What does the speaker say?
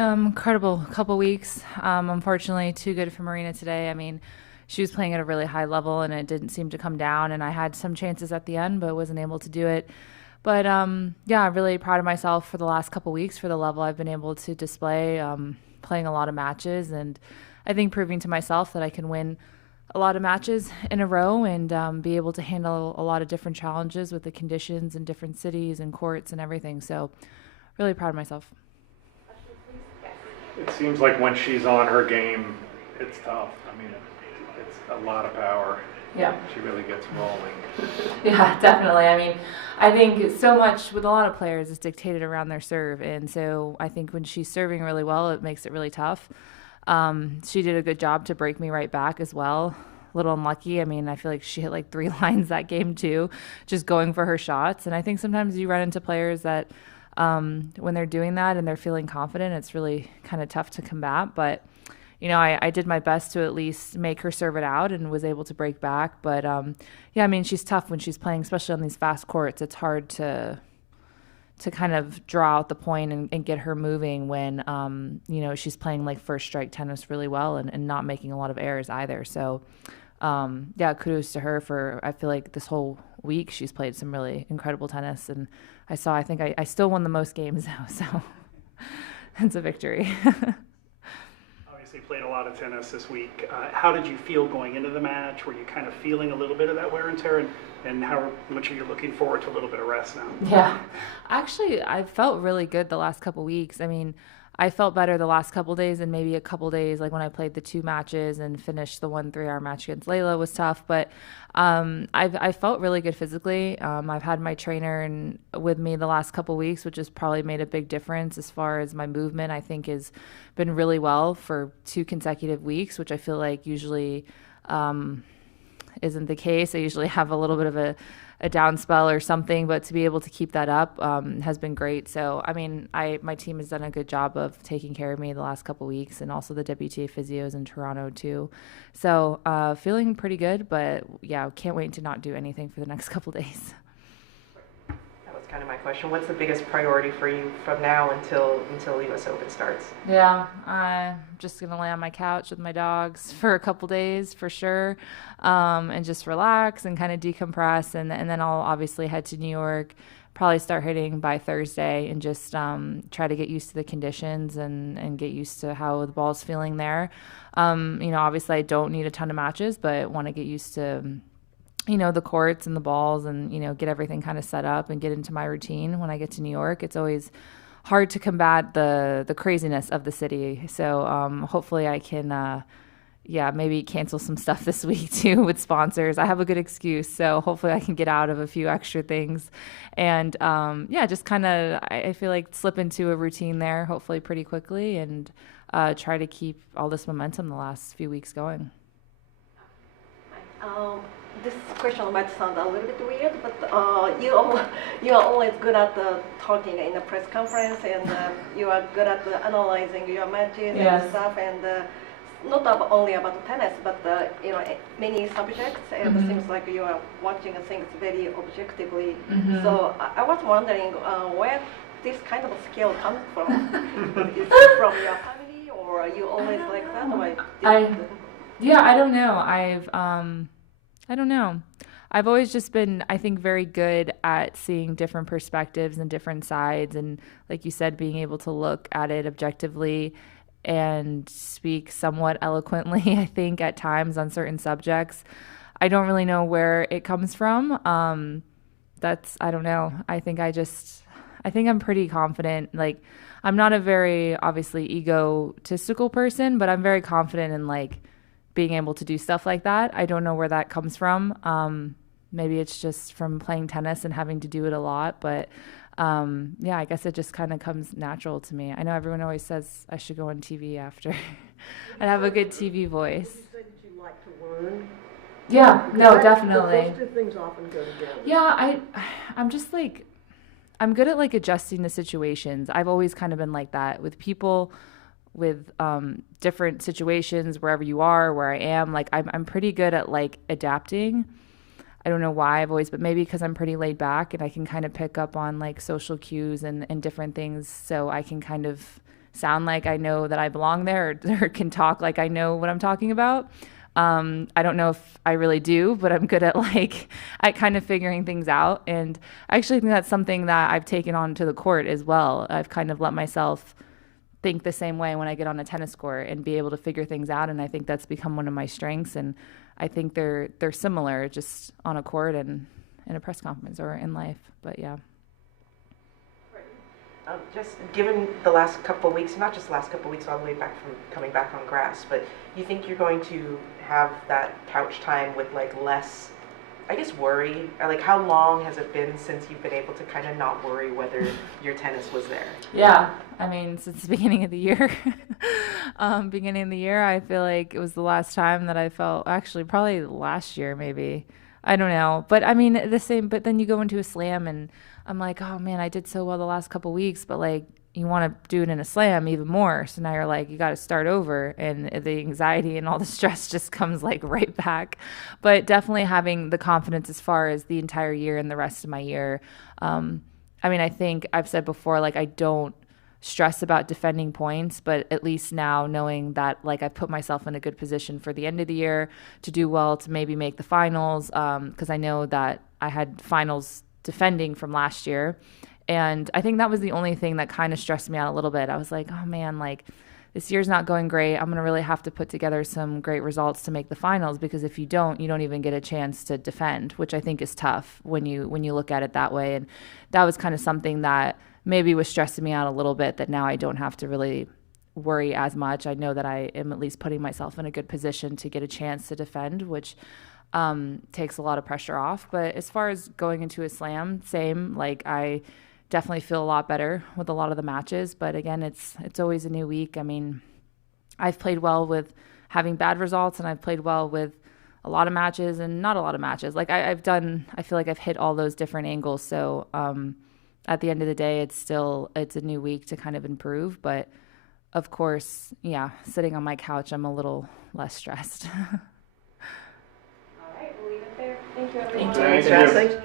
Incredible couple weeks. Unfortunately, too good for Marina today. I mean, she was playing at a really high level and it didn't seem to come down. And I had some chances at the end, but wasn't able to do it. But yeah, I'm really proud of myself for the last couple weeks for the level I've been able to display, playing a lot of matches. And I think proving to myself that I can win a lot of matches in a row and be able to handle a lot of different challenges with the conditions in different cities and courts and everything. So, really proud of myself. It seems like when she's on her game, it's tough. I mean, it's a lot of power. Yeah. She really gets rolling. Yeah, definitely. I mean, I think so much with a lot of players is dictated around their serve. And so I think when she's serving really well, it makes it really tough. She did a good job to break me right back as well. A little unlucky. I mean, I feel like she hit like 3 lines that game too, just going for her shots. And I think sometimes you run into players that when they're doing that and they're feeling confident, it's really kind of tough to combat. But, you know, I did my best to at least make her serve it out and was able to break back. But, yeah, I mean, she's tough when she's playing, especially on these fast courts. It's hard to kind of draw out the point and get her moving when, you know, she's playing like first strike tennis really well and not making a lot of errors either. So, yeah, kudos to her for, I feel like this whole week she's played some really incredible tennis. And I think I still won the most games though. So it's a victory. Obviously played a lot of tennis this week. How did you feel going into the match? Were you kind of feeling a little bit of that wear and tear? And how much are you looking forward to a little bit of rest now? Yeah, actually, I felt really good the last couple weeks. I mean, I felt better the last couple days and maybe a couple days, like when I played the 2 matches and finished the 1 3-hour match against Layla was tough. But I felt really good physically. I've had my trainer with me the last couple weeks, which has probably made a big difference as far as my movement. I think has been really well for 2 consecutive weeks, which I feel like usually isn't the case. I usually have a little bit of a down spell or something, but to be able to keep that up has been great. So, I mean, my team has done a good job of taking care of me the last couple weeks, and also the WTA physios in Toronto too. So, feeling pretty good, but yeah, can't wait to not do anything for the next couple days. That was kind of my question. What's the biggest priority for you from now until US Open starts? Yeah, I'm just going to lay on my couch with my dogs for a couple days for sure, and just relax and kind of decompress. And then I'll obviously head to New York, probably start hitting by Thursday and just try to get used to the conditions and get used to how the ball's feeling there. You know, obviously I don't need a ton of matches, but want to get used to you know, the courts and the balls and, you know, get everything kind of set up and get into my routine when I get to New York. It's always hard to combat the craziness of the city. So hopefully I can, yeah, maybe cancel some stuff this week too with sponsors. I have a good excuse. So hopefully I can get out of a few extra things and, yeah, just kind of, I feel like slip into a routine there, hopefully pretty quickly and try to keep all this momentum the last few weeks going. This question might sound a little bit weird, but you are always good at talking in a press conference, and you are good at analyzing your matches Yes. and stuff, and not only about tennis, but you know, many subjects. And it seems like you are watching things very objectively. So I was wondering where this kind of skill comes from. Is it from your family, or are you always like that? Yeah, I don't know. I don't know. I've always just been, I think, very good at seeing different perspectives and different sides. And like you said, being able to look at it objectively and speak somewhat eloquently, I think, at times on certain subjects. I don't really know where it comes from. I don't know. I think I'm pretty confident. Like, I'm not a very, obviously, egotistical person, but I'm very confident in, like, being able to do stuff like that. I don't know where that comes from. Maybe it's just from playing tennis and having to do it a lot, but yeah, I guess it just kind of comes natural to me. I know everyone always says I should go on TV after. I have a good TV voice. You say that you like to learn. Yeah, no, definitely. Those 2 things often go together. Yeah, I'm just like, I'm good at like adjusting to situations. I've always kind of been like that with people, with different situations, wherever you are, where I am. Like I'm pretty good at like adapting. I don't know why but maybe because I'm pretty laid back and I can kind of pick up on like social cues and different things, so I can kind of sound like I know that I belong there, or can talk like I know what I'm talking about. I don't know if I really do, but I'm good at kind of figuring things out. And I actually think that's something that I've taken on to the court as well. I've kind of let myself think the same way when I get on a tennis court and be able to figure things out. And I think that's become one of my strengths. And I think they're similar, just on a court and in a press conference or in life. But yeah. Just given the last couple of weeks, not just the last couple of weeks all the way back from coming back on grass, but you think you're going to have that couch time with like less, I guess, worry? Like, how long has it been since you've been able to kind of not worry whether your tennis was there? Yeah, I mean, since the beginning of the year. Beginning of the year, I feel like it was the last time that I felt, actually probably last year maybe. I don't know. But I mean, but then you go into a slam and I'm like, oh man, I did so well the last couple weeks, but like, you want to do it in a slam even more. So now you're like, you got to start over, and the anxiety and all the stress just comes like right back. But definitely having the confidence as far as the entire year and the rest of my year. I mean, I think I've said before, like, I don't stress about defending points, but at least now knowing that like I put myself in a good position for the end of the year to do well, to maybe make the finals, because I know that I had finals defending from last year. And I think that was the only thing that kind of stressed me out a little bit. I was like, oh man, like this year's not going great. I'm going to really have to put together some great results to make the finals, because if you don't even get a chance to defend, which I think is tough when you look at it that way. And that was kind of something that maybe was stressing me out a little bit, that now I don't have to really worry as much. I know that I am at least putting myself in a good position to get a chance to defend, which takes a lot of pressure off. But as far as going into a slam, same, like I definitely feel a lot better with a lot of the matches. But again, it's always a new week. I mean, I've played well with having bad results, and I've played well with a lot of matches and not a lot of matches. Like I feel like I've hit all those different angles. So at the end of the day, it's a new week to kind of improve. But of course, yeah, sitting on my couch, I'm a little less stressed. All right, we'll leave it there. Thank you, everyone. Thank you. Thank you. Thanks,